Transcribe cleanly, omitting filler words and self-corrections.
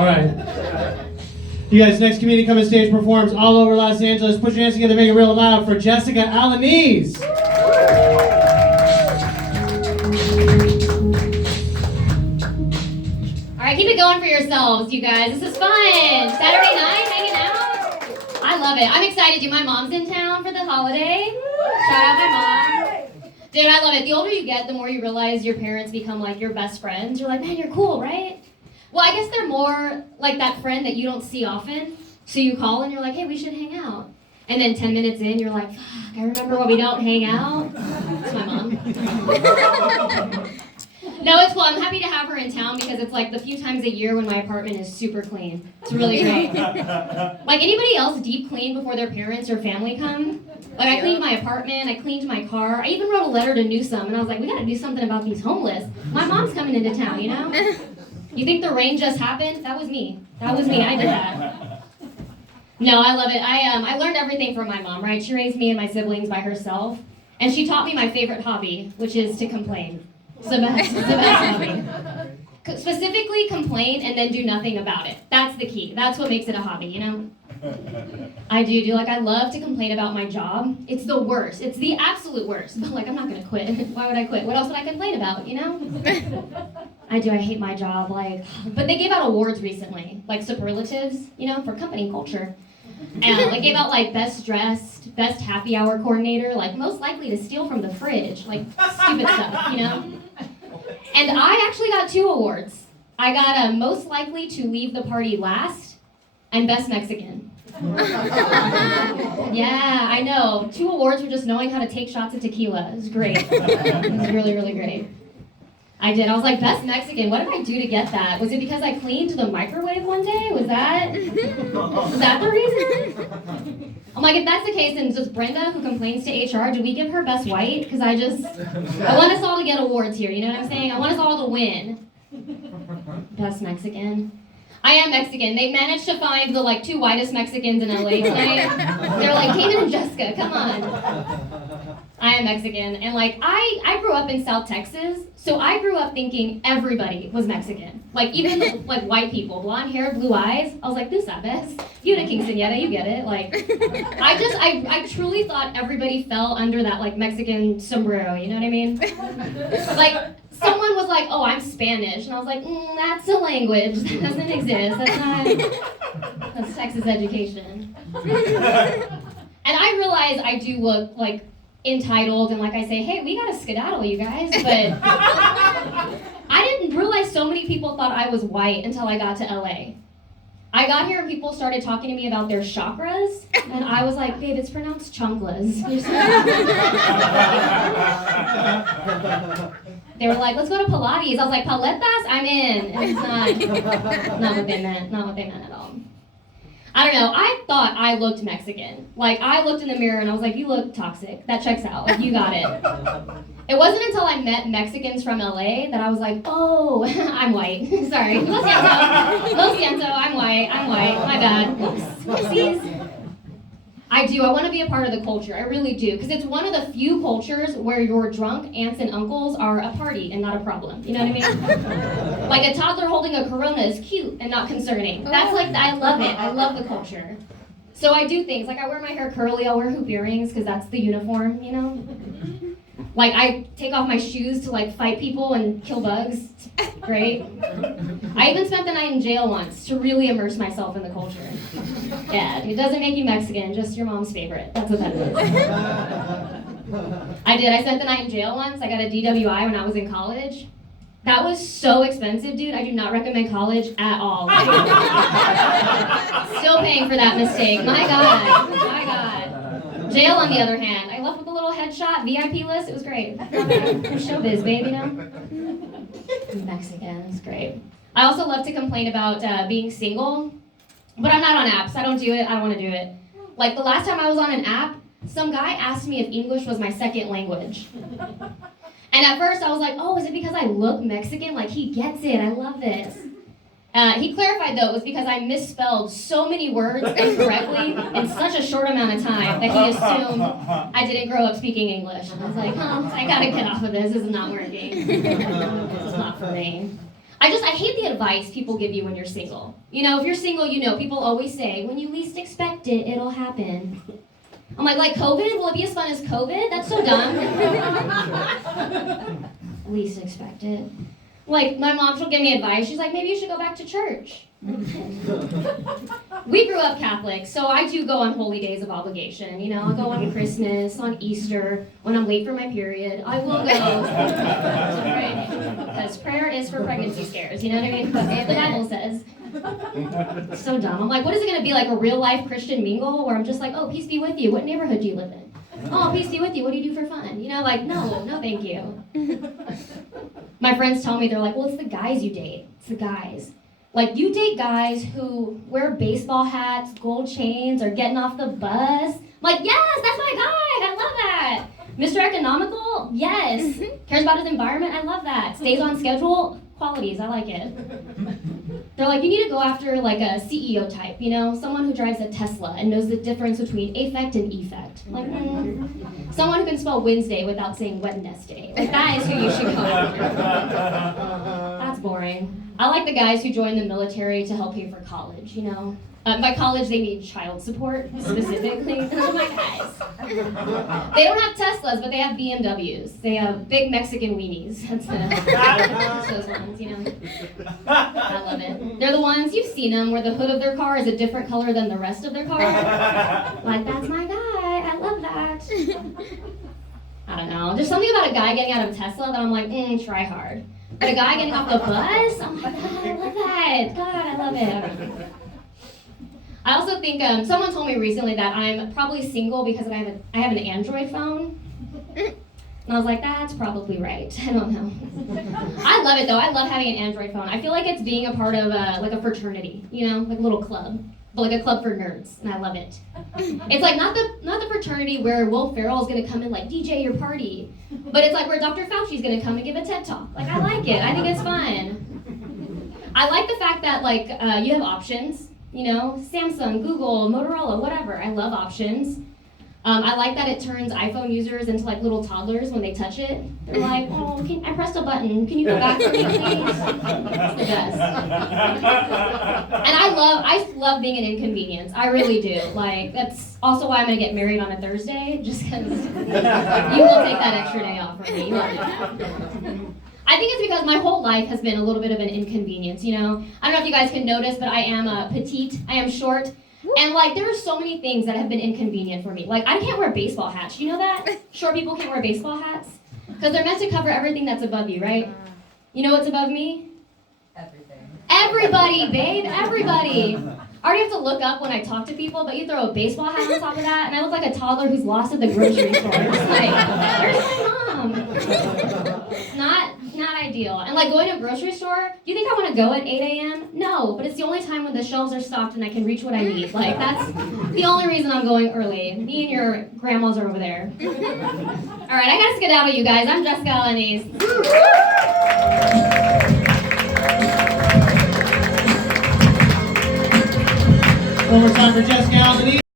All right. You guys, next comedian coming stage performs all over Los Angeles. Put your hands together, make it real loud for Jessica Alanese. All right, keep it going for yourselves, you guys. This is fun. Saturday night, hanging out. I love it. I'm excited. My mom's in town for the holiday. Shout out my mom. Dude, I love it. The older you get, the more you realize your parents become like your best friends. You're like, man, you're cool, right? Well, I guess they're more like that friend that you don't see often. So you call and you're like, hey, we should hang out. And then 10 minutes in, you're like, fuck, I remember when we don't hang out. It's my mom. No, it's cool. I'm happy to have her in town because it's like the few times a year when my apartment is super clean. It's really great. Like anybody else deep clean before their parents or family come? Like I cleaned my apartment, I cleaned my car. I even wrote a letter to Newsom and I was like, we gotta do something about these homeless. My mom's coming into town, you know? You think the rain just happened? That was me. That was me. I did that. No, I love it. I learned everything from my mom, right? She raised me and my siblings by herself. And she taught me my favorite hobby, which is to complain. It's the best hobby. Specifically complain and then do nothing about it. That's the key. That's what makes it a hobby, you know? I do. Like, I love to complain about my job. It's the worst. It's the absolute worst. But, like, I'm not going to quit. Why would I quit? What else would I complain about, you know? I do. I hate my job. Like, but they gave out awards recently, like superlatives, you know, for company culture. And they gave out, like, best dressed, best happy hour coordinator, like, most likely to steal from the fridge, like, stupid stuff, you know? And I actually got 2 awards. I got most likely to leave the party last and best Mexican. Yeah, I know. 2 awards for just knowing how to take shots of tequila. It was great. It was really, really great. I did. I was like, best Mexican. What did I do to get that? Was it because I cleaned the microwave one day? Was that the reason? I'm like, if that's the case, then just Brenda, who complains to HR, do we give her best white? Because I want us all to get awards here. You know what I'm saying? I want us all to win. Best Mexican. I am Mexican. They managed to find the 2 whitest Mexicans in LA tonight. They're like, Cayman and Jessica, come on. I am Mexican, and I grew up in South Texas, so I grew up thinking everybody was Mexican. Like even the, white people, blonde hair, blue eyes. I was like, tú sabes, you de quinceañera, you get it. I truly thought everybody fell under that Mexican sombrero. You know what I mean? Someone was like, oh, I'm Spanish, and I was like, that's a language that doesn't exist. That's Texas education. And I realize I do look entitled, and I say, hey, we gotta skedaddle, you guys, but I didn't realize so many people thought I was white until I got to LA. I got here and people started talking to me about their chakras, and I was like, babe, it's pronounced chunklas. They were like, let's go to Pilates. I was like, paletas? I'm in. And it's not what they meant. Not what they meant at all. I don't know. I thought I looked Mexican. I looked in the mirror and I was like, you look toxic. That checks out. You got it. It wasn't until I met Mexicans from LA that I was like, oh, I'm white. Sorry. Lo siento. I'm white. My bad. Whoopsies. I do. I want to be a part of the culture. I really do. Because it's one of the few cultures where your drunk aunts and uncles are a party and not a problem. You know what I mean? A toddler holding a Corona is cute and not concerning. That's I love it. I love the culture. So I do things. I wear my hair curly. I'll wear hoop earrings because that's the uniform, you know? I take off my shoes to fight people and kill bugs. It's great. I even spent the night in jail once to really immerse myself in the culture. Yeah, it doesn't make you Mexican, just your mom's favorite. That's what that is. I did. I spent the night in jail once. I got a DWI when I was in college. That was so expensive, dude. I do not recommend college at all. Still paying for that mistake. My God. Jail, on the other hand, I left with a little headshot, VIP list. It was great. Showbiz, babe, you know? Mexican, it's great. I also love to complain about being single, but I'm not on apps. I don't do it. I don't want to do it. The last time I was on an app, some guy asked me if English was my second language. And at first I was like, oh, is it because I look Mexican? He gets it. I love this. He clarified, though, it was because I misspelled so many words incorrectly in such a short amount of time that he assumed I didn't grow up speaking English. And I was like, I gotta get off of this. This is not working. This is not for me. I hate the advice people give you when you're single. You know, if you're single, you know, people always say, when you least expect it, it'll happen. I'm like COVID? Will it be as fun as COVID? That's so dumb. Least expected. Like, my mom, she'll give me advice. She's like, maybe you should go back to church. We grew up Catholic, so I do go on holy days of obligation. You know, I'll go on Christmas, on Easter, when I'm late for my period. I will go to pray. Because prayer is for pregnancy scares, you know what I mean? That's what the Bible says. It's so dumb. I'm like, what is it going to be, like a real-life Christian mingle where I'm just like, oh, peace be with you. What neighborhood do you live in? Oh, peace be with you. What do you do for fun? You know, like, no, thank you. My friends tell me, they're like, well, it's the guys you date. It's the guys. Like, you date guys who wear baseball hats, gold chains, or getting off the bus. I'm like, yes, that's my guy. I love that. Mr. Economical? Yes. Cares about his environment? I love that. Stays on schedule? Qualities. I like it. They're like, you need to go after like a CEO type, you know? Someone who drives a Tesla and knows the difference between affect and effect. Like, someone who can spell Wednesday without saying Wednesday. Like, that is who you should go after. That's boring. I like the guys who join the military to help pay for college, you know? By college, they need child support, specifically. Those are my guys. They don't have Teslas, but they have BMWs. They have big Mexican weenies. That's those ones, you know? I love it. They're the ones, you've seen them, where the hood of their car is a different color than the rest of their car. Like, that's my guy. I love that. I don't know. There's something about a guy getting out of a Tesla that I'm like, try hard. But a guy getting off the bus, oh my God, I love that. God, I love it. I also think someone told me recently that I'm probably single because I have an Android phone. And I was like, that's probably right. I don't know. I love it though. I love having an Android phone. I feel like it's being a part of like a fraternity, you know, like a little club, but like a club for nerds, and I love it. It's like not the fraternity where Will Ferrell is gonna come and like DJ your party, but it's like where Dr. Fauci's gonna come and give a TED talk. Like, I like it. I think it's fun. I like the fact that like you have options. You know, Samsung, Google, Motorola, whatever. I love options. I like that it turns iPhone users into like little toddlers when they touch it. They're like, oh, I pressed a button. Can you go back for me, please? It's the best. And I love being an inconvenience. I really do. Like, that's also why I'm going to get married on a Thursday, just because you will take that extra day off from me. You won't do that. I think it's because my whole life has been a little bit of an inconvenience, you know? I don't know if you guys can notice, but I am petite, I am short, and like there are so many things that have been inconvenient for me. Like, I can't wear baseball hats, you know that? Short people can't wear baseball hats? Because they're meant to cover everything that's above you, right? You know what's above me? Everything. Everybody, babe, everybody. I already have to look up when I talk to people, but you throw a baseball hat on top of that, and I look like a toddler who's lost at the grocery store. It's like, where's my mom? Not ideal. And like going to a grocery store, do you think I want to go at 8 a.m.? No, but it's the only time when the shelves are stocked and I can reach what I need. Like, that's the only reason I'm going early. Me and your grandmas are over there. All right, I gotta skedaddle, you guys. I'm Jessica Alanis. One more time for Jessica Alanis.